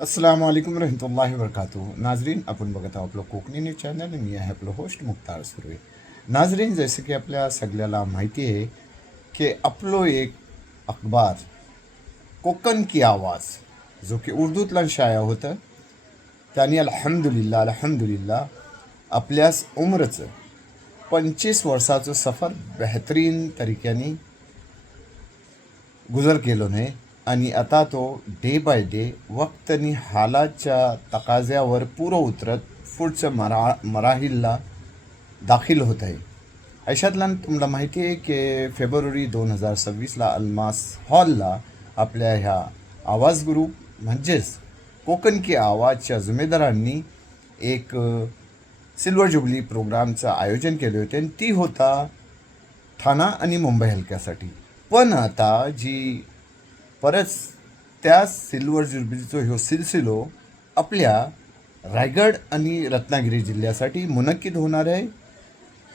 अस्सलामु अलैकुम रहमतुल्लाहि वबरकातुहू. नाजरीन, आपण बघत आहोत आपलं कोकणी न्यूज चॅनल आणि मी आहे आपलं होस्ट मुख्तार सुर्वे. नाजरीन, जसं की आपल्या सगळ्याला माहिती आहे की आपलो एक अखबार कोकण की आवाज जो की उर्दूतलं शाया होतं त्यांनी अल्हम्दुलिल्लाह आपल्यास उमरचं 25 वर्षाचं सफर बेहतरीन तरीक्याने गुजर केलो नाही आणि आता तो डे बाय डे वक्तनी हालाच्या तकाज्यावर पुरं उतरत पुढच्या मराहिलला दाखल होत आहे. अशातला तुम्हाला माहिती आहे की फेब्रुवारी 2026ला अल्मास हॉलला आपल्या ह्या आवाज ग्रुप म्हणजेच कोकण की आवाजच्या जुमेदारांनी एक सिल्वर जुबली प्रोग्रामचं आयोजन केले होते आणि ती होता ठाणा आणि मुंबई हलक्यासाठी. पण आता जी परत त्या सिल्वर जुबलीचो ह्यो सिलसिलो आपल्या रायगड आणि रत्नागिरी जिल्ह्यासाठी मुनक्कीद होणार आहे.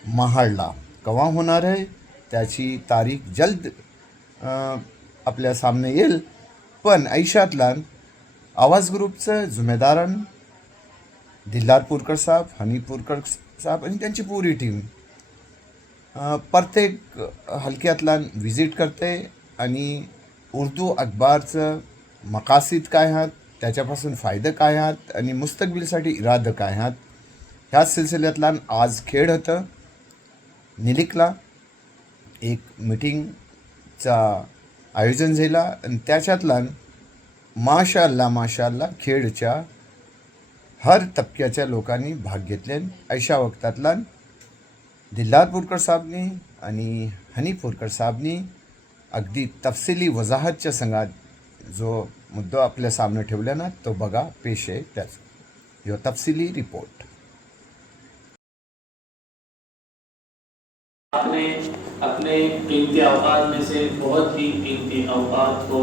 महाडला केव्हा होणार आहे त्याची तारीख जल्द आपल्या सामने येईल. पण ऐशातल्यान आवाज ग्रुपचं जुमेदारान दिलदार पुरकर साहेब, हनी पुरकर साहेब आणि त्यांची पुरी टीम प्रत्येक हलक्यातल्यान विजिट करते आणि उर्दू अखबारचं मकासीद काय आहात, त्याच्यापासून फायदे काय आहात आणि मुस्तकबिलसाठी इरादं काय आहात ह्याच सिलसिल्यातल्यान आज खेड होतं निलिकला एक मिटिंगचा आयोजन झाला आणि त्याच्यातल्यान माशाअल्लाह खेडच्या हर तबक्याच्या लोकांनी भाग घेतले. अशा वक्तातल्यान दिलदार पुरकर साहेबनी आणि हनी पुरकर साहेबनी अगदी तफसिली वजाहतच्या संघात जो मुद्दा आपल्या सामने ठेवला ना तो बघा पेश आहे त्याचा ह्यो तफसिली रिपोर्ट. आपने अपने कीमती औकात में से बहुत ही कीमती औकात को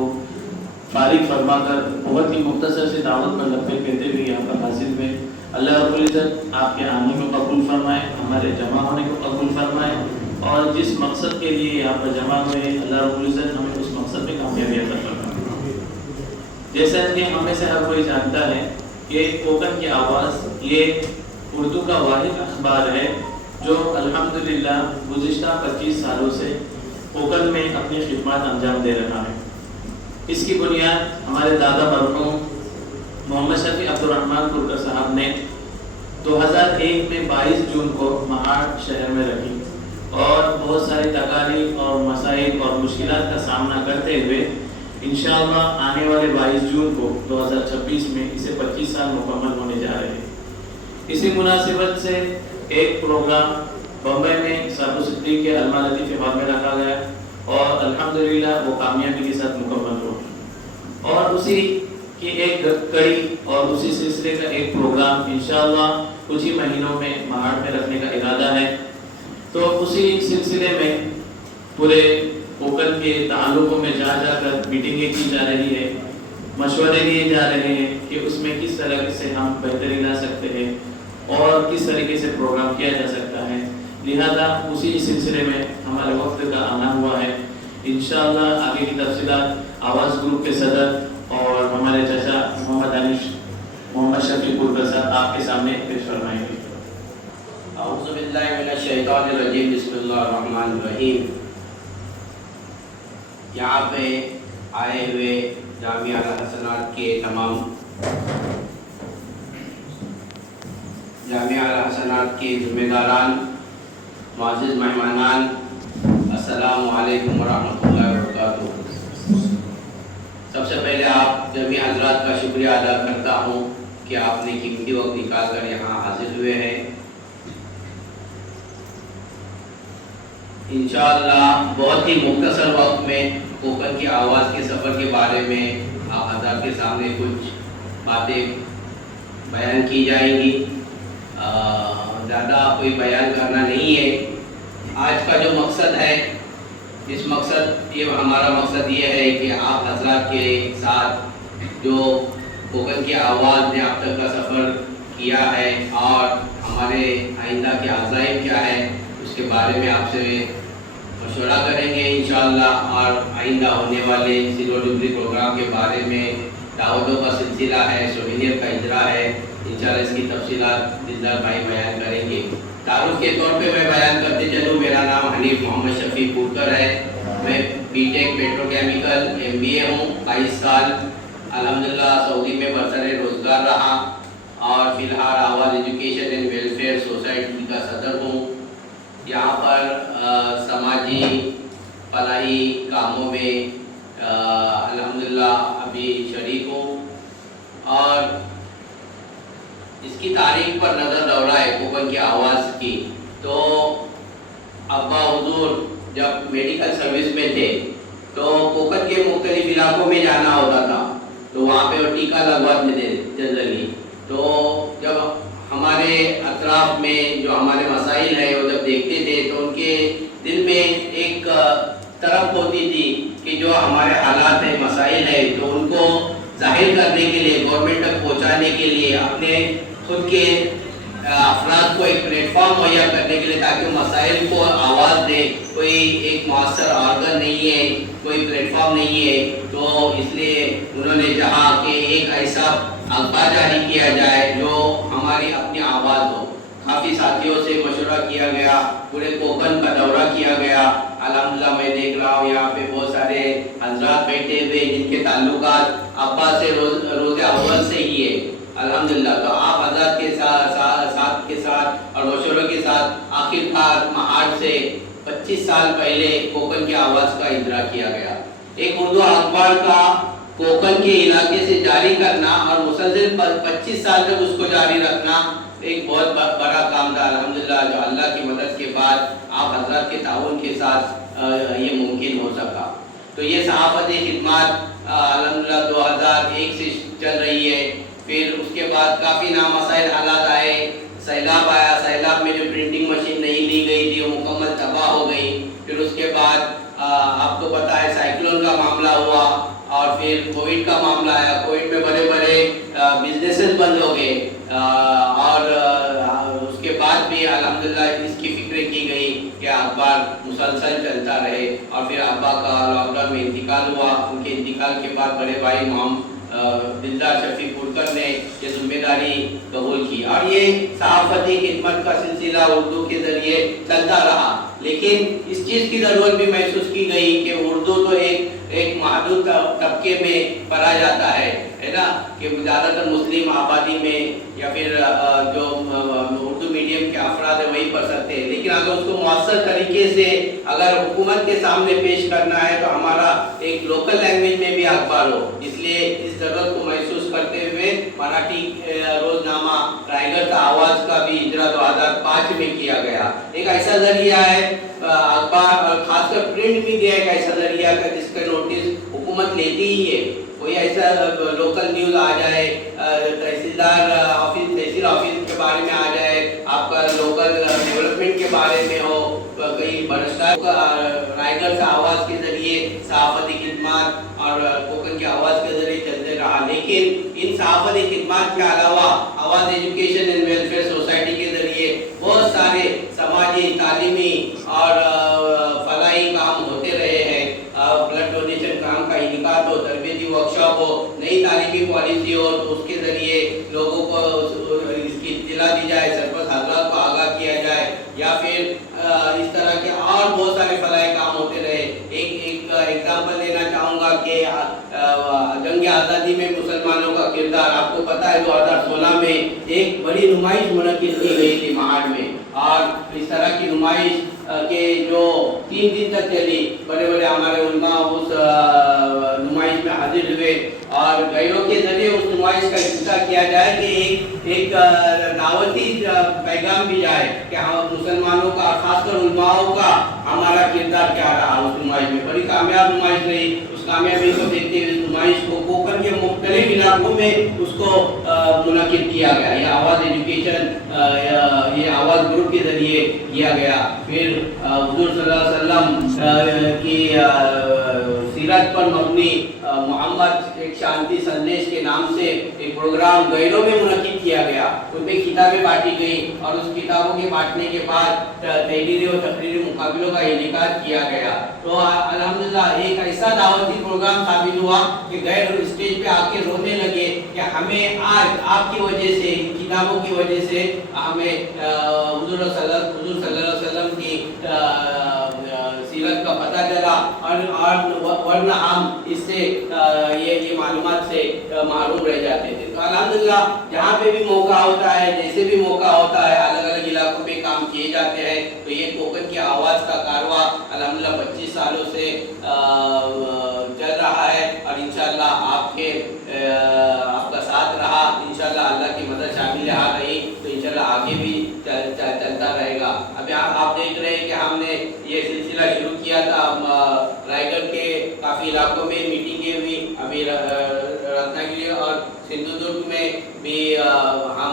फारिग फरमाकर बहुत ही मुख्तसर से दावत पर लब्बैक कहते हुए यहाँ पर हाजिर हुए. अल्लाह रब्बुल इज़्ज़त आपके आने को कबूल फरमाए, हमारे जमा होने को कबूल फरमाए और जिस मकसद के लिए यहाँ पर जमा हुए अल्लाह रब्बुल इज़्ज़त हमें उस मकसद में कामयाबी अता फरमाए. जैसा कि हमें से हर कोई जानता है कि कोकण की आवाज़ ये उर्दू का वाहिद अखबार है जो अल्हम्दुलिल्लाह गुज़िश्ता 25 सालों से कोकण में अपनी खिदमत अंजाम दे रहा है. इसकी बुनियाद हमारे दादा मरहूम मोहम्मद शफी अब्दुर्रहमान पुरकर साहब ने 2001 में 22 जून को महाड़ शहर में रखी और बहुत सारी तकालीफ और मसाइल और मुश्किलात का सामना करते हुए इंशाअल्लाह आने वाले 22 जून को 2026 में इसे 25 साल मुकम्मल होने जा रहे हैं. इसी मुनासिबत से एक प्रोग्राम बम्बई में साबु सिद्दीक के अलमा लतीफ़ हॉल में रखा गया और अल्हम्दुलिल्लाह वो कामयाबी के साथ मुकम्मल हो. और उसी की एक कड़ी और उसी सिलसिले का एक प्रोग्राम इंशाअल्लाह कुछ ही महीनों में महाड़ में रखने का इरादा है. तो उसी सिलसिले में पूरे कोकण के ताल्लुकों में जा जाकर मीटिंगें की जा रही है, मशवरे लिए जा रहे हैं कि उसमें किस तरह से हम बेहतरी ला सकते हैं और किस तरीके से प्रोग्राम किया जा सकता है. लिहाजा उसी सिलसिले में हमारे वक्त का आना हुआ है. इंशाअल्लाह आगे की तफसीलात आवाज़ ग्रुप के सदर और हमारे चाचा मोहम्मद शफी पुरकर साहब आपके सामने पेश फरमाएंगे. औज़ु बिल्लाहि मिनश शैतानिर रजीम, बिस्मिल्लाहिर रहमानिर रहीम. यहाँ पे आए हुए जामिया अल हसनात के तमाम जामिया अल हसनात के ज़िम्मेदारान, मुअज़्ज़िज़ मेहमानान, अस्सलामु अलैकुम वरहमतुल्लाहि वबरकातुहू. सबसे पहले आप जमी हज़रात का शुक्रिया अदा करता हूँ कि आपने कीमती वक्त निकाल कर यहाँ हाजिर हुए हैं. इंशाअल्लाह बहुत ही मुख्तसर वक्त में कोकण की आवाज़ के सफ़र के बारे में आप हज़रात के सामने कुछ बातें बयान की जाएंगी. ज़्यादा कोई बयान करना नहीं है. आज का जो मकसद है, इस मकसद ये हमारा मकसद ये है कि आप हज़रात के साथ जो कोकण की आवाज़ ने अब तक का सफ़र किया है और हमारे आइंदा के अज़ाइम क्या है उसके बारे में आपसे मशवरा करेंगे इंशाअल्लाह और आइंदा होने वाले सिल्वर जुबली प्रोग्राम के बारे में दावतों का सिलसिला है, सोवेनियर का इजरा है। इंशाल्लाह इसकी तफसीलात दिलदार भाई बयान करेंगे। तारुफ के तौर पे मैं बयान करते चलूँ, मेरा नाम हनीफ मोहम्मद शफी पुरकर है। मैं बीटेक पेट्रोकेमिकल MBA हूँ। 22 साल अल्हम्दुलिल्लाह सऊदी में बरसरे रोज़गार रहा और फ़िलहाल आवाज़ एजुकेशन एंड वेलफेयर सोसाइटी का सदर हूँ। यहाँ पर समाजी फलाही कामों में अल्हम्दुलिल्लाह अभी शरीक हूँ। और इसकी तारीख पर नज़र दौड़ा है कोकन की आवाज़ की, तो अब्बा हुजूर जब मेडिकल सर्विस में थे तो कोकन के मुख्तलिफ इलाकों में जाना होता था, तो वहाँ पे वो टीका लगवाते थे जनरली। तो जब हमारे अतराफ में जो हमारे मसाइल है वो जब देखते थे तो उनके दिल में एक तरफ होती थी कि जो हमारे हालात है, मसाइल है, तो उनको जाहिर करने के लिए, गवर्नमेंट तक पहुँचाने के लिए, अपने खुद के अफराद को एक प्लेटफॉर्म मुहैया करने के लिए, ताकि मसाइल को आवाज़ दे। कोई एक मौसर ऑर्गन नहीं है, कोई प्लेटफॉर्म नहीं है, तो इसलिए उन्होंने चाहा कि एक ऐसा अखबार जारी किया जाए जो हमारी अपनी आवाज़ हो। काफ़ी साथियों से मशवरा किया गया, पूरे कोकन का दौरा किया गया। अल्हम्दुलिल्लाह मैं देख रहा हूँ यहाँ पे बहुत सारे हजरात बैठे हुए जिनके ताल्लुकात अब्बा से रोज़े अव्वल से ही है अल्हम्दुलिल्लाह। तो आप हजरात के साथ और मशवरों के साथ आखिरकार मार्च से 25 साल पहले कोकन की आवाज़ का इजरा किया गया। एक उर्दू अखबार का कोकन के इलाके से जारी करना और मुसलसल 25 साल तक उसको जारी रखना एक बहुत बड़ा काम था अल्हम्दुलिल्लाह, जो अल्लाह की मदद के बाद आप हजरत के ताउन के साथ ये मुमकिन हो सका। तो ये सहाफ़ती खिदमत अल्हम्दुलिल्लाह 2001 से चल रही है। फिर उसके बाद काफ़ी नामसाइल हालात आए, सैलाब आया, सैलाब में जो प्रिंटिंग मशीन नहीं ली गई थी वो मुकम्मल तबाह हो गई। फिर उसके बाद आपको पता है साइक्लोन का मामला हुआ और फिर कोविड का मामला आया। कोविड में बड़े बड़े बिजनेसेस बंद हो गए और उसके बाद भी अल्हम्दुलिल्लाह इसकी फिक्र की गई कि अखबार मुसलसल चलता रहे। और फिर अब्बा का लॉकडाउन में इंतकाल हुआ। उनके इंतकाल के बाद बड़े भाई मोहम्मद दिलदार शफी पुरकर ने ये जिम्मेदारी कबूल की और ये सहाफ़ती खिदमत का सिलसिला उर्दू के ज़रिए चलता रहा। लेकिन इस चीज़ की ज़रूरत भी महसूस की गई कि उर्दू तो एक महदूद तबके में पढ़ा जाता है ना, कि ज़्यादातर मुस्लिम आबादी में या फिर जो उर्दू मीडियम के अफराद है वही पढ़ सकते हैं। लेकिन अगर उसको मौसर तरीके से अगर हुकूमत के सामने पेश करना है तो हमारा एक लोकल लैंग्वेज में भी अखबार हो। इसलिए इस ज़रूरत को महसूस करते हुए मराठी रोज़नामा रायगढ़ का आवाज़ का भी इजरा 2005 में किया गया। एक ऐसा जरिया है अखबार और खासकर प्रिंट मीडिया एक ऐसा जरिया का जिसका नोटिस हुकूमत लेती ही है। कोई ऐसा लोकल न्यूज़ आ जाए, तहसीलदार ऑफिस, तहसील ऑफिस के बारे में आ जाए, आपका लोकल डेवलपमेंट के बारे में हो, कहीं भ्रष्टाचार, रायगढ़ से आवाज़ के जरिए सहाफ़ती खिदमत और कोकन की आवाज़ के जरिए चलते रहा। लेकिन इन सहाफ़ती खिदमत के अलावा आवाज़ एजुकेशन एंड वेलफेयर सोसाइटी के जरिए बहुत सारे समाजी, तालीमी और फलाही काम होते रहे हैं। ब्लड डोनेशन काम का इनकाद हो, तरबियती वर्कशॉप हो, नई तालीमी पॉलिसी हो, तो उसके ज़रिए लोगों को इसकी इत्तला दी जाए, सरपंच हजरात को आगाह किया जाए, या फिर इस तरह के और बहुत सारे फलाही काम होते रहे। एक एग्जाम्पल लेना चाहूँगा कि जंग आज़ादी में मुसलमानों का किरदार आपको पता है। 2016 में एक बड़ी नुमाइश मुनक्किद की गई थी महाड़ में, और इस तरह की नुमाइश के जो 3 दिन तक चली, बड़े बड़े हमारे उलमा उस नुमाइश में हाजिर हुए और गैरों के जरिए उस नुमाइश का इफ्तिताह किया जाए कि एक दावती पैगाम भी जाए कि हम मुसलमानों का, खासकर उलमाओं का हमारा किरदार क्या रहा उस नुमाइश में। बड़ी कामयाब नुमाइश रही। उस कामयाबी को देखते हुए नुमाइश को कोकन के मुख्तलिफ इलाकों में उसको मुनक्किद किया गया। ये आवाज़ एजुकेशन, ये आवाज़ ग्रुप के जरिए किया गया। फिर हुज़ूर सल्लल्लाहु अलैहि वसल्लम की सीरत पर मबनी मोहम्मद एक शांति संदेश के नाम से एक प्रोग्राम गैरों में मुनक्किद किया गया। उसमें किताबें बांटी गई और उस किताबों के बांटने के बाद तहरीरी और तकरीरी मुकाबलों का इनेकाद किया गया। तो अल्हम्दुलिल्लाह एक ऐसा दावती प्रोग्राम साबित हुआ कि गैर स्टेज पे आके रोने लगे कि हमें आज आपकी वजह से, किताबों की वजह से हमें हुजूर सल्लल्लाहु अलैहि वसल्लम की सीरत का पता चला और वरना हम इससे ये मालूमात से महरूम रह जाते थे। तो अल्हम्दुलिल्लाह जहाँ पे भी मौका होता है, जैसे भी मौका होता है, अलग अलग इलाकों पे काम किए जाते हैं। तो ये कोकन की आवाज़ का कारवा अल्हम्दुलिल्लाह 25 सालों से चल रहा है और इंशाअल्लाह आपका साथ रहा, इंशाअल्लाह अल्लाह की मदद शामिल रही तो इंशाअल्लाह आगे भी चलता रहेगा। अभी आप देख रहे हैं कि हमने ये सिलसिला शुरू किया था, रायगढ़ के काफ़ी इलाकों में मीटिंगें हुई, अभी रत्नागिरी और सिंधुदुर्ग में भी हम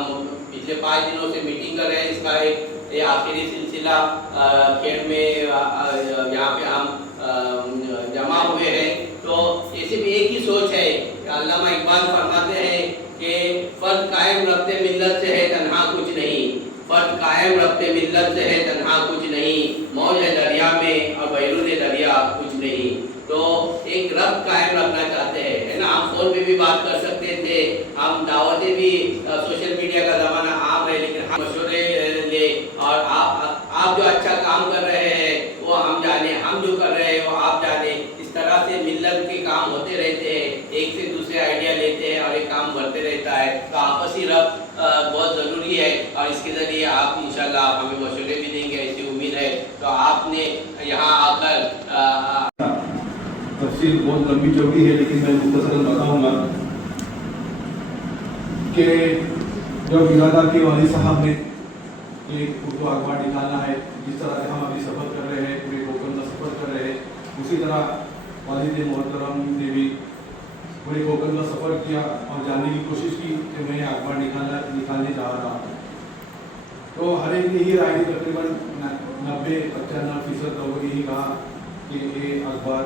पिछले 5 दिनों से मीटिंग कर रहे हैं। इसका ये आखिरी सिलसिला खेड़ में यहाँ पे हम जमा हुए हैं। तो ये सिर्फ एक ही सोच है, अल्लामा इकबाल फरमाते हैं कि फर्द कायम रखते मिल्लत से है तन्हा कुछ नहीं, फर्द कायम रखते मिल्लत से है तन्हा कुछ नहीं, मौज है दरिया में और बैरूने दरिया कुछ नहीं। तो एक रब कायम रखना चाहते हैं, है ना। हम फोन पे भी बात कर सकते थे, हम दावतें भी, सोशल मीडिया का ज़माना आम है, लेकिन हम मशवरे ले और आप जो अच्छा काम कर रहे हैं वो हम जाने, हम जो कर रहे हैं वो आप जाने। इस तरह से मिल्लत के काम होते रहते हैं, एक से दूसरे आइडिया लेते हैं और एक काम बढ़ते रहता है। तो आपसी रब बहुत ज़रूरी है और इसके ज़रिए आप इंशाल्लाह हमें मशवरे भी देंगे, ऐसी उम्मीद है। तो आपने यहाँ आकर तफसील बहुत लंबी चौड़ी है, लेकिन मैं मुख्तसरन बताऊँगा कि जब इरादा के वाली साहब ने एक उर्दू अखबार निकालना है, जिस तरह से हम अभी सफ़र कर रहे हैं, पूरे कोकन का सफ़र कर रहे हैं, उसी तरह वालिद मोहतरम ने भी पूरे कोकन का सफ़र किया और जानने की कोशिश की कि मैं अखबार निकालने जा रहा हूँ। तो हर एक ने यही राय दी, तकरीबन 90-95% लोगों ने यही कहा कि ये अखबार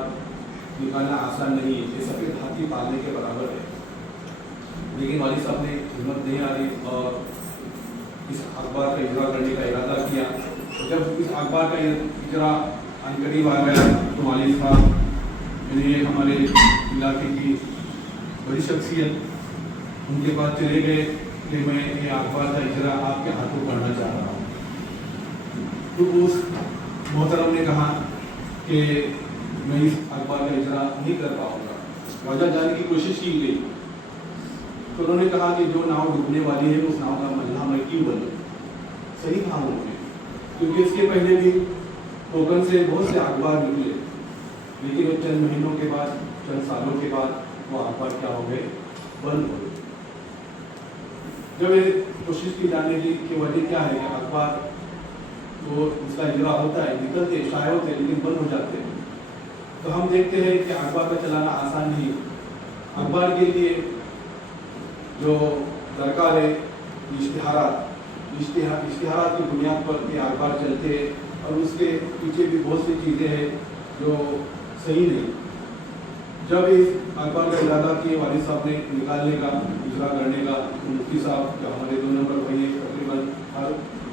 निकालना आसान नहीं है, ये सफ़ेद हाथी पालने के बराबर है। लेकिन वाली साहब ने हिम्मत नहीं आ रही और इस अखबार का इजरा करने का इरादा किया। तो जब इस अखबार का इजरा अनकरीब आ गया तो वाली साहब यानी हमारे इलाके की बड़ी शख्सियत, उनके पास चले गए कि मैं ये अखबार का इजरा आपके हाथों करना चाह रहा हूँ। तो उस मोहतरम ने कहा कि मैं इस अखबार का इजरा नहीं कर पाऊँगा। वजह जानने की कोशिश की गई तो उन्होंने कहा कि जो नाव डूबने वाली है उस नाव का मल्लाह मैं क्यों बनूं। सही कहा उन्होंने, क्योंकि इसके पहले भी कोकन से बहुत से अखबार निकले, लेकिन वो चंद महीनों के बाद, चंद सालों के बाद वो अखबार क्या हो गए, बंद हो गए। जब ये कोशिश की जानने की कि वजह क्या है कि अखबार तो उसका इजरा होता है, निकलते शाये होते हैं लेकिन बंद हो जाते हैं। तो हम देखते हैं कि अखबार का चलाना आसान नहीं। अखबार के लिए जो दरकार है इश्तिहारात की बुनियाद पर ये अखबार चलते हैं और उसके पीछे भी बहुत सी चीज़ें हैं जो सही नहीं। जब इस अखबार का इरादा किए वालिद साहब ने निकालने का, इजरा करने का, तो मुफ्ती साहब जो हमारे 2 नंबर भाई हैं, तकरीबन हर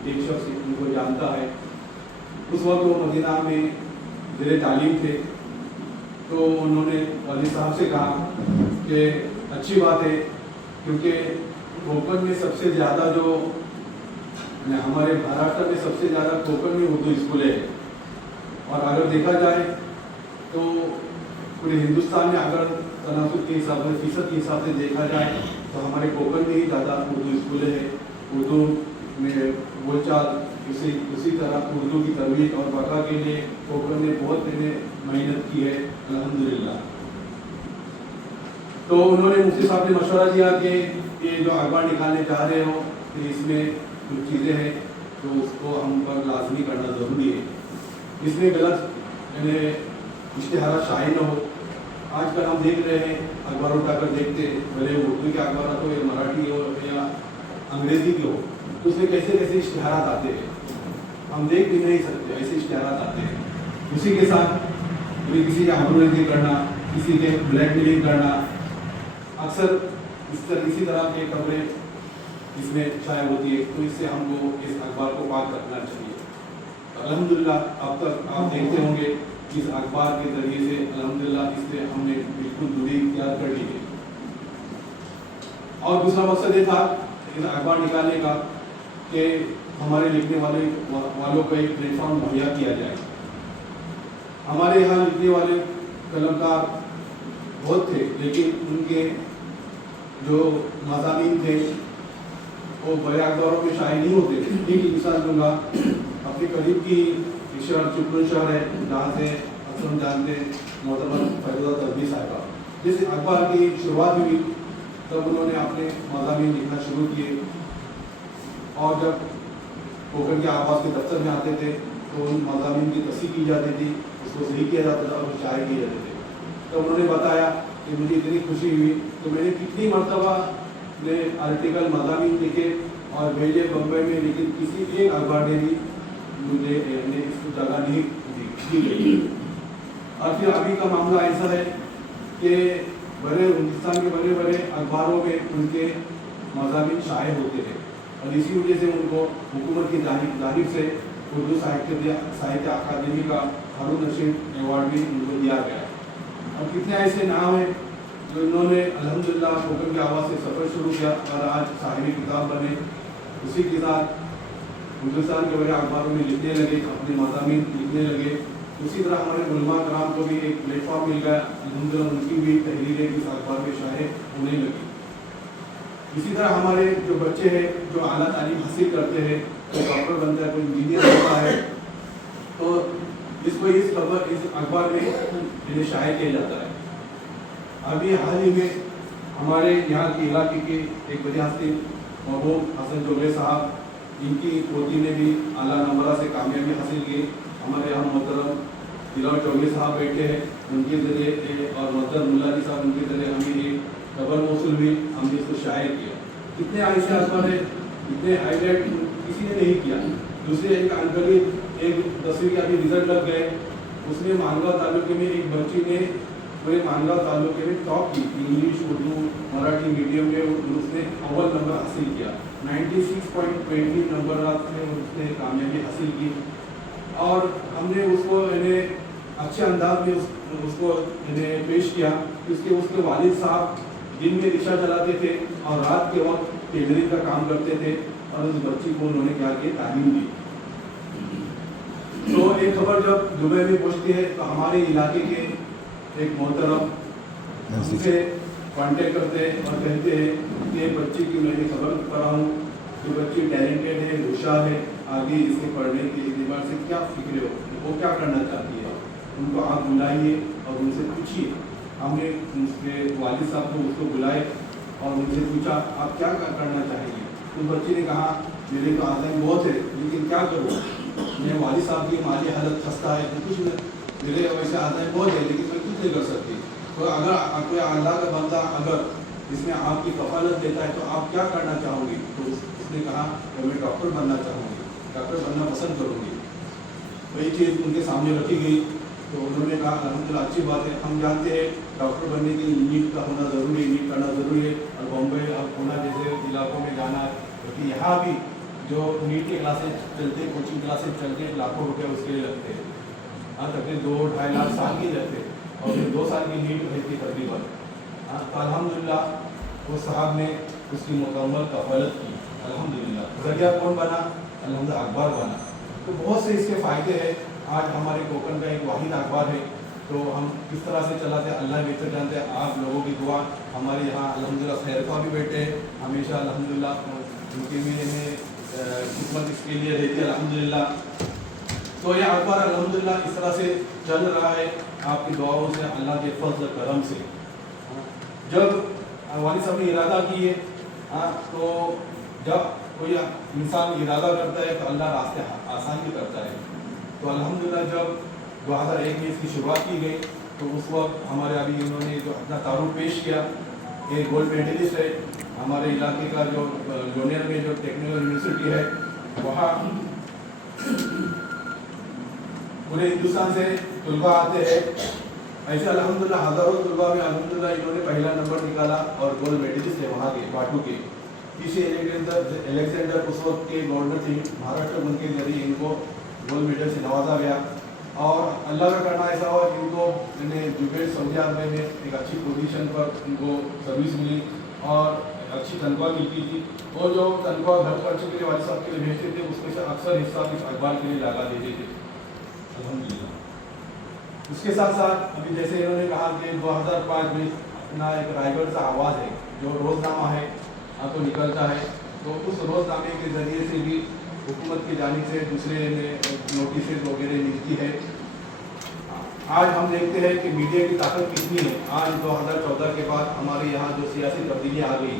एक शख्स उनको जानता है, उस वक्त वो मदीना में ज़ेरे तालीम थे। तो उन्होंने वालिद साहब से कहा कि अच्छी बात है, क्योंकि कोकन में सबसे ज़्यादा जो हमारे महाराष्ट्र में सबसे ज़्यादा कोकन में उर्दू स्कूलें हैं और अगर देखा जाए तो पूरे हिंदुस्तान में अगर तनासुब के हिसाब से, फीसद के हिसाब से देखा जाए तो हमारे कोकन में ही ज़्यादा उर्दू स्कूलें हैं। उर्दू में बोलचाल, उसी तरह उर्दू की तरबियत और बका के लिए कोकन ने बहुत मेहनत की है अल्हम्दुलिल्लाह। तो उन्होंने मुफ्ती साहब ने मशवरा दिया कि ये जो अखबार निकालने जा रहे हो तो इसमें कुछ चीज़ें हैं तो उसको हम पर लाजमी करना ज़रूरी है, इसमें गलत यानी इश्तिहार शाये न हो। आजकल हम देख रहे हैं अखबार उठाकर देखते हैं, भले उर्दू के अखबार हो या मराठी हो या अंग्रेज़ी के हो, तो उसमें कैसे कैसे इश्तिहार आते हैं, हम देख भी नहीं सकते, ऐसे इश्तिहार आते हैं। उसी के साथ किसी का आबरूरेज़ी करना, किसी के ब्लैक मेलिंग करना, अक्सर इसी तरह की खबरें इसमें शाया होती है। तो इससे हमको इस अखबार को पाक रखना चाहिए। अल्हम्दुलिल्लाह अब तक आप देखते होंगे इस अखबार के जरिए से अल्हम्दुलिल्लाह इससे हमने बिल्कुल दूरी इख्तियार कर ली है। और दूसरा मकसद ये था इस अखबार निकालने का कि हमारे लिखने वालों को एक प्लेटफॉर्म मुहैया किया जाए। हमारे यहाँ लिखने वाले कलमकार बहुत थे, लेकिन उनके जो मज़ामीन थे वो बड़े अखबारों में शाये नहीं होते थे। एक मिसाल दूंगा, अपने करीब की शहर चुपन शहर है, जहाँ से अक्सर हम जानते हैं मोहतरम फैज़ा तब्बी साहिबा, जिस अखबार की शुरुआत हुई तब उन्होंने अपने मज़ामीन लिखना शुरू किए। और जब कोकन के आवाज़ के दफ्तर में आते थे तो उन मज़ामीन की तस्हीह की जाती थी, उसको सही किया जाता था और शाये किए जाते थे। तो उन्होंने बताया कि मुझे इतनी खुशी हुई तो मैंने कितनी मरतबा ने आर्टिकल मज़ामीन लिखे और भेजे बम्बई में, लेकिन किसी एक अखबार ने भी मुझे इसको जगह नहीं दी गई। और फिर अभी का मामला ऐसा है कि बड़े हिंदुस्तान के बड़े बड़े अखबारों में उनके मज़ामीन शाये होते हैं और इसी वजह से उनको हुकूमत की जानिब से उर्दू साहित्य अकादमी का हारून रशीद अवार्ड भी उनको दिया गया है। और कितने ऐसे नाम हैं जो इन्होंने अल्हम्दुलिल्लाह कोकन की आवाज़ से सफ़र शुरू किया और आज साहिबी किताब बने। उसी के साथ हिंदुस्तान के बड़े अखबारों में लिखने लगे, अपने मज़ामीन लिखने लगे। उसी तरह हमारे उलमा कराम को भी एक प्लेटफॉर्म मिल गया, अल्हम्दुलिल्लाह उनकी भी तहरीरें इस अखबार में शाये होने लगी। इसी तरह हमारे जो बच्चे हैं जो आला तालीम हासिल करते हैं, कोई डॉक्टर बनता है, कोई इंजीनियर बनता है, तो इस अखबार में इन्हें शाये किया जाता है। अभी हाल ही में हमारे यहाँ के इलाके के एक बड़ी हस्ती महबूब हसन जोगले साहब, इनकी पोती ने भी आला नंबरा से कामयाबी हासिल की। हमारे यहाँ मोहतरम दिलावर चौधरी साहब बैठे हैं, उनके ज़रिए और मोहतरम मुल्ला जी साहब उनके ज़रिए हमें ये खबर मौसूल हुई, हमने इसको शाये किया। कितने ऐसे अखबार है, इतने हाईलाइट किसी ने नहीं किया। दूसरे एक अंकली एक 10वीं का भी रिजल्ट लग गए, उसमें मानगांव तालुके में एक बच्ची ने पूरे मानगांव तालुके में टॉप की, इंग्लिश उर्दू मराठी मीडियम में उसने अव्वल नंबर हासिल किया। 96.20 नंबर से उसने कामयाबी हासिल की और हमने उसको इन्हें अच्छे अंदाज में उसको इन्हें पेश किया। उसके वालिद साहब दिन में रिक्शा चलाते थे और रात के वक्त टेलरिंग का काम करते थे और उस बच्ची को उन्होंने क्या किया, तालीम दी। तो एक खबर जब दुबई में पहुंचती है तो हमारे इलाके के एक मोहतरम उनसे कांटेक्ट करते हैं और कहते हैं कि बच्ची की मैंने खबर करा हूँ कि बच्ची टैलेंटेड है, होशियार है, आगे इसके पढ़ने के एतबार से क्या फिक्र हो, वो क्या करना चाहती है, उनको आप बुलाइए और उनसे पूछिए। हमने उसके वालिद साहब को उसको बुलाए और उनसे पूछा आप क्या करना चाहेंगे। उस बच्ची ने कहा मेरे तो आज़ादी बहुत है, लेकिन क्या करूँ, मेरे वालिद साहब की माली हालत खस्ता है, तो कुछ मेरे वैसे आज़ादी बहुत है लेकिन मैं कुछ नहीं कर सकती। तो अगर कोई अल्लाह का बंदा अगर इसमें आपकी कफालत देता है तो आप क्या करना चाहोगी। तो उसने कहा कि मैं डॉक्टर बनना चाहूँगी, डॉक्टर बनना पसंद करूँगी। वही चीज़ उनके सामने रखी गई तो उन्होंने कहा अल्हम्दुलिल्लाह अच्छी बात है, हम जानते हैं डॉक्टर बनने के लिए नीट का होना ज़रूरी है, नीट करना ज़रूरी है और बॉम्बे और पूना जैसे इलाकों में जाना है, क्योंकि यहाँ भी जो नीट की क्लासेज चलते, कोचिंग क्लासेज चलते लाखों रुपये उसके लिए लगते हैं। हाँ तकरीबन 2-2.5 लाख साल की लगते और फिर 2 साल की नीट रहती तकरीबन। हाँ तो अल्हम्दुलिल्लाह उस साहब ने उसकी मुकम्मल कफालत की। अल्हम्दुलिल्लाह ज़रिया कौन बना, अल्हम्दुलिल्लाह अखबार बना। तो बहुत से इसके फ़ायदे हैं। आज हमारे कोकन का एक वाहिद अखबार है, तो हम किस तरह से चलाते हैं अल्लाह बेहतर जानते हैं। आप लोगों की दुआ हमारे यहाँ अल्हम्दुलिल्लाह खैरखा भी बैठे हैं हमेशा, अल्हम्दुलिल्लाह उनके लिए खिदमत इसके लिए रहती है अल्हम्दुलिल्लाह। तो ये अखबार अल्हम्दुलिल्लाह इस तरह से चल रहा है आपकी दुआओं से, अल्लाह के फज़ल करम से। जब वालिद साहब ने इरादा किए तो जब कोई इंसान इरादा करता है तो अल्लाह रास्ते आसान भी करता है। तो अल्हम्दुलिल्लाह जब 2001 में इसकी शुरुआत की गई तो उस वक्त हमारे अभी इन्होंने जो अपना तारुफ पेश किया, एक गोल्ड मेडलिस्ट है हमारे इलाके का, जो लोनियर में जो टेक्निकल यूनिवर्सिटी है, वहाँ पूरे हिंदुस्तान से तलबा आते हैं ऐसे अल्हम्दुलिल्लाह हज़ारों तलबा में अल्हम्दुलिल्लाह इन्होंने पहला नंबर निकाला और गोल्ड मेडलिस्ट है वहाँ के बाटू के। पीछे एलेक्जेंडर उस वक्त के गवर्नर थे, महाराष्ट्र बन के जरिए इनको गोल्ड मेडल से नवाजा गया। और अल्लाह का करना ऐसा हुआ कि इनको जुबैर सऊदी अरब में एक अच्छी पोजीशन पर इनको सर्विस मिली और अच्छी तनख्वाह मिलती थी। और जो तनख्वाह घर खर्च के लिए वाले साहब के लिए भेजते थे उसमें से अक्सर हिस्सा इस अखबार के लिए लगा देते थे अल्हम्दुलिल्लाह। उसके साथ साथ अभी जैसे इन्होंने कहा कि 2005 में अपना एक रायगढ़ का आवाज़ है जो रोज़नामा है तो निकलता है, तो उस रोज़नामे के ज़रिए से भी हुकूमत की जानिब से दूसरे नोटिस वगैरह मिलती है। आज हम देखते हैं कि मीडिया की ताकत कितनी है। आज 2014 के बाद हमारे यहाँ जो सियासी तब्दीलियाँ आ गई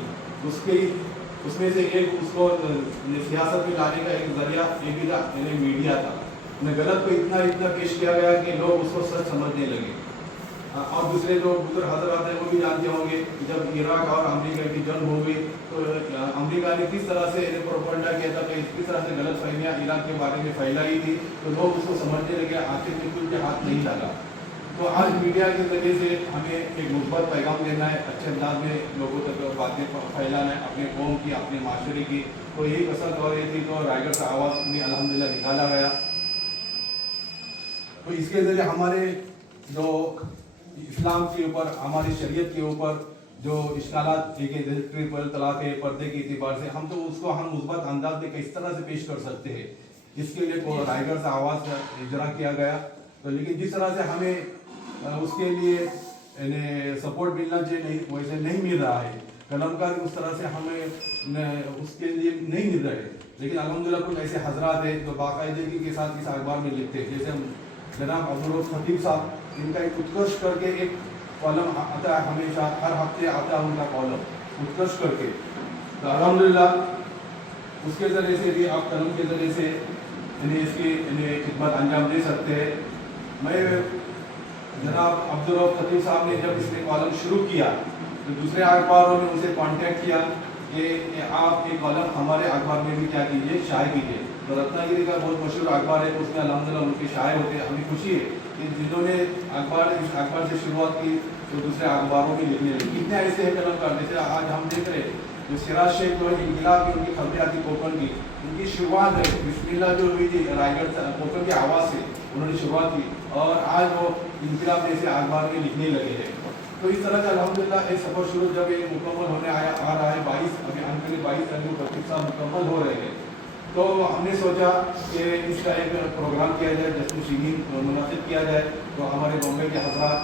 उसमें से एक उसको सियासत में लाने का एक ज़रिया एक भी मीडिया था। गलत को इतना पेश किया गया कि लोग उसको सच समझने लगे। और दूसरे जो बुजुर्ग हजरात हैं वो भी जानते होंगे कि जब इराक और अमेरिका की जंग हो गई तो अमेरिका ने किस तरह से प्रोपेगेंडा किया था, कि किस तरह से गलत फहमियाँ इराक के बारे में फैलाई थी, तो लोग उसको समझने लगे, आखिर में कुछ हाथ नहीं लगा। तो आज मीडिया के जरिए से हमें एक मुस्बत पैगाम देना है, अच्छे अंदाज में लोगों तक बातें फैलाना है अपने कौम की, अपने माशरे की। तो यही कसरत हो रही थी, तो रायगढ़ का आवाज़ में अल्हम्दुलिल्लाह निकाला गया। तो इसके ज़रिए हमारे जो इस्लाम के ऊपर, हमारी शरीयत के ऊपर जो इश्कालात ट्रिपल तलाक है, पर्दे के एतबार से हम तो उसको हम मुस्बत अंदाज में किस तरह से पेश कर सकते हैं, इसके लिए रायगढ़ से आवाज़ इजरा किया गया। तो लेकिन जिस तरह से हमें उसके लिए सपोर्ट मिलना चाहिए नहीं, वैसे नहीं मिल रहा है। कलमकार उस तरह से हमें उसके लिए नहीं मिल रहे। लेकिन अल्हम्दुलिल्लाह कुछ ऐसे हजरात हैं जो बाकायदगी के साथ इस अखबार में लिखते हैं, जैसे जनाब अब्दुल रऊफ खतीब साहब, इनका एक उत्कर्ष करके एक कॉलम आता है, हमेशा हर हफ्ते आता है उनका कॉलम उत्कर्ष करके। तो अल्हम्दुलिल्लाह उसके ज़रिए से भी आप कलम के ज़रिए से इसकी खिदमत अंजाम दे सकते हैं। मैं जनाब अब्दुल रऊफ खतीब साहब ने जब इसने कॉलम शुरू किया तो दूसरे अखबारों ने उनसे कांटेक्ट किया कि आप ये कॉलम हमारे अखबार में भी क्या कीजिए, शाये कीजिए। तो रत्नागिरी का बहुत मशहूर अखबार है, उसमें अल्हम्दुलिल्लाह उनके शाये होते हैं। हमें खुशी है कि जिन्होंने इस अखबार से शुरुआत की तो दूसरे अखबारों में लिखने लगे। कितने ऐसे हैं कलमकार, जैसे आज हम देख रहे हैं जो सिराज शेख जो है इनकलाब की उनकी खबरें आती कोकण की, उनकी शुरुआत है बिस्मिल्लाह जो हुई थी रायगढ़ कोकण की आवाज़ से उन्होंने शुरुआत की, और आज वो इनकलाब जैसे अखबार में लिखने लगे हैं। तो इस तरह से अल्हम्दुलिल्लाह एक सफ़र शुरू जब ये मुकम्मल होने आ रहा है, 22 अभी अंक 22 अंक 25 साल मुकम्मल हो रहे हैं, तो हमने सोचा कि इसका एक प्रोग्राम किया जाए, जश्न शिगीन मुनासिब किया जाए। तो हमारे बम्बई के हजरात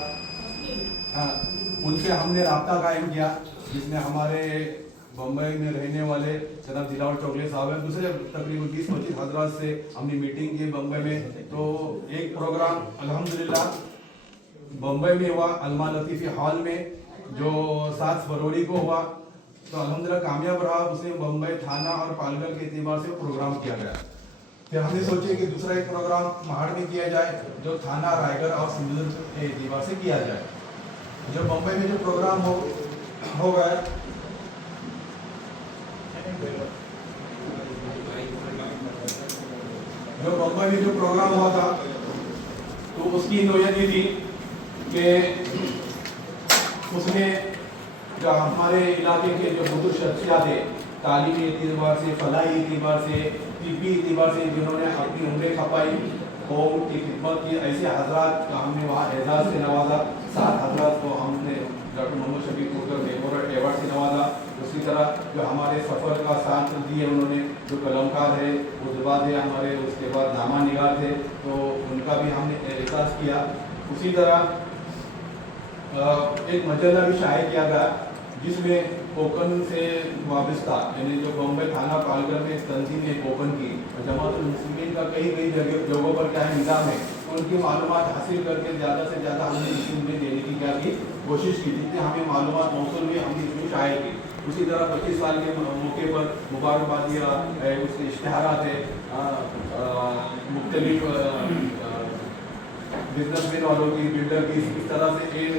उनसे हमने रब्ता कायम किया, जिसमें हमारे बम्बई में रहने वाले जनाब दिलावर चौगले साहब हैं, दूसरे तकरीबन 20-25 हजरात से हमने मीटिंग की बम्बई में। तो एक प्रोग्राम अल्हम्दुलिल्लाह बम्बई में हुआ, अलमा लतीफ़ी हॉल में, जो 7 फरवरी को हुआ। तो अल्हम्दुलिल्लाह कामयाब रहा। उसमें बम्बई थाना और पालगढ़ के एतबार से प्रोग्राम किया गया। फिर हमने सोचे कि दूसरा एक प्रोग्राम महाड़ में किया जाए, जो थाना रायगढ़ और सिंधुदुर्ग के एतबार से किया जाए। जब बम्बई में जो प्रोग्राम हो गया, जो बम्बई में जो प्रोग्राम हुआ था तो उसकी नोयत ये थी कि उसमें जो हमारे इलाके के जो बुजुर्ग शख्सियात है, तालीमी एतबार से, फलाही एतबार से, तिब्बी एतबार से, जिन्होंने अपनी उम्रें खपाई, कौम की खिदमत की, ऐसे हजरात का हमने वहाँ एजाज़ से नवाजा। 7 हजरात को हमने doctor Mohammad Shafiq Kokar memorial award से नवाजा। उसी तरह जो हमारे सफ़र का साथ दिए उन्होंने, जो कलमकार है, उदबाद है हमारे, उसके बाद नामा निगार थे, तो उनका भी हमने एहसास किया। उसी तरह एक मजला भी शाये किया गया, जिसमें कोकन से वाबस्ता यानी जो बम्बई थाना पालगढ़ में तंजीम है कोकन की, जमातुल मुस्लिमीन का कई जगहों पर क्या है निज़ाम है, उनकी मालूमात हासिल करके ज़्यादा से ज़्यादा हमने इसमें देने की क्या की कोशिश की। जितने हमें मालूमात मौसूल हुई हमने इसमें शाये की। उसी तरह 25 साल के मौके पर मुबारकबादियाँ, उसके इश्तहारात है, मुख्तलिफ बिजनेसमैन वालों की, बिल्डर की, इस तरह से एक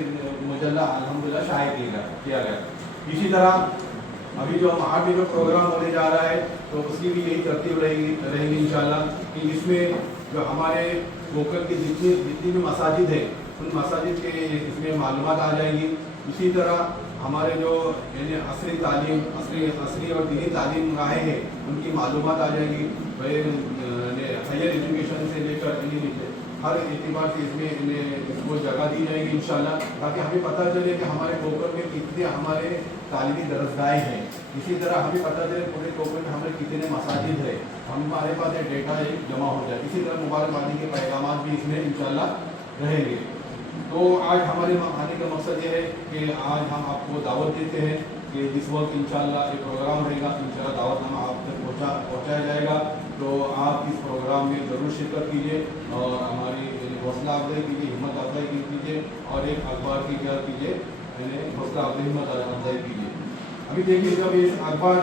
मजल्ला अल्हम्दुलिल्लाह शाये किया गया। इसी तरह अभी जो महाड़ में जो प्रोग्राम होने जा रहा है तो उसकी भी यही तरतीब रहेगी इंशाल्लाह, कि इसमें जो हमारे कोकन की जितनी भी मसाजिद है उन मसाजिद के इसमें मालूमात आ जाएगी। इसी तरह हमारे जो यानी असली तालीम असली और दीनी तालीम गाहें हैं उनकी मालूमात आ जाएगी। हायर एजुकेशन से लेकर हर एतबार से इसमें इसको जगह दी जाएगी इंशाल्लाह, ताकि हमें पता चले कि हमारे कोकर में कितने हमारे तालीमी दरसगाहें हैं। इसी तरह हमें पता चले पूरे कोकर में हमारे कितने मसाजिद है, हमारे पास एक डेटा एक जमा हो जाए। इसी तरह मुबारकबादी के पैगाम भी इसमें इंशाल्लाह रहेंगे। तो आज हमारे आने का मकसद ये है कि आज हम आपको दावत देते हैं कि इस वक्त इंशाल्लाह एक प्रोग्राम रहेगा, इंशाल्लाह दावतनामा आप तक पहुँचाया जाएगा। तो आप इस प्रोग्राम में ज़रूर शिरकत कीजिए और हमारी हौसला अफजाई कीजिए, हिम्मत अफजाई कीजिए और एक अखबार की क्या कीजिए, हौसला अफजाई हिम्मत अफजाई कीजिए। अभी देखिए जब इस अखबार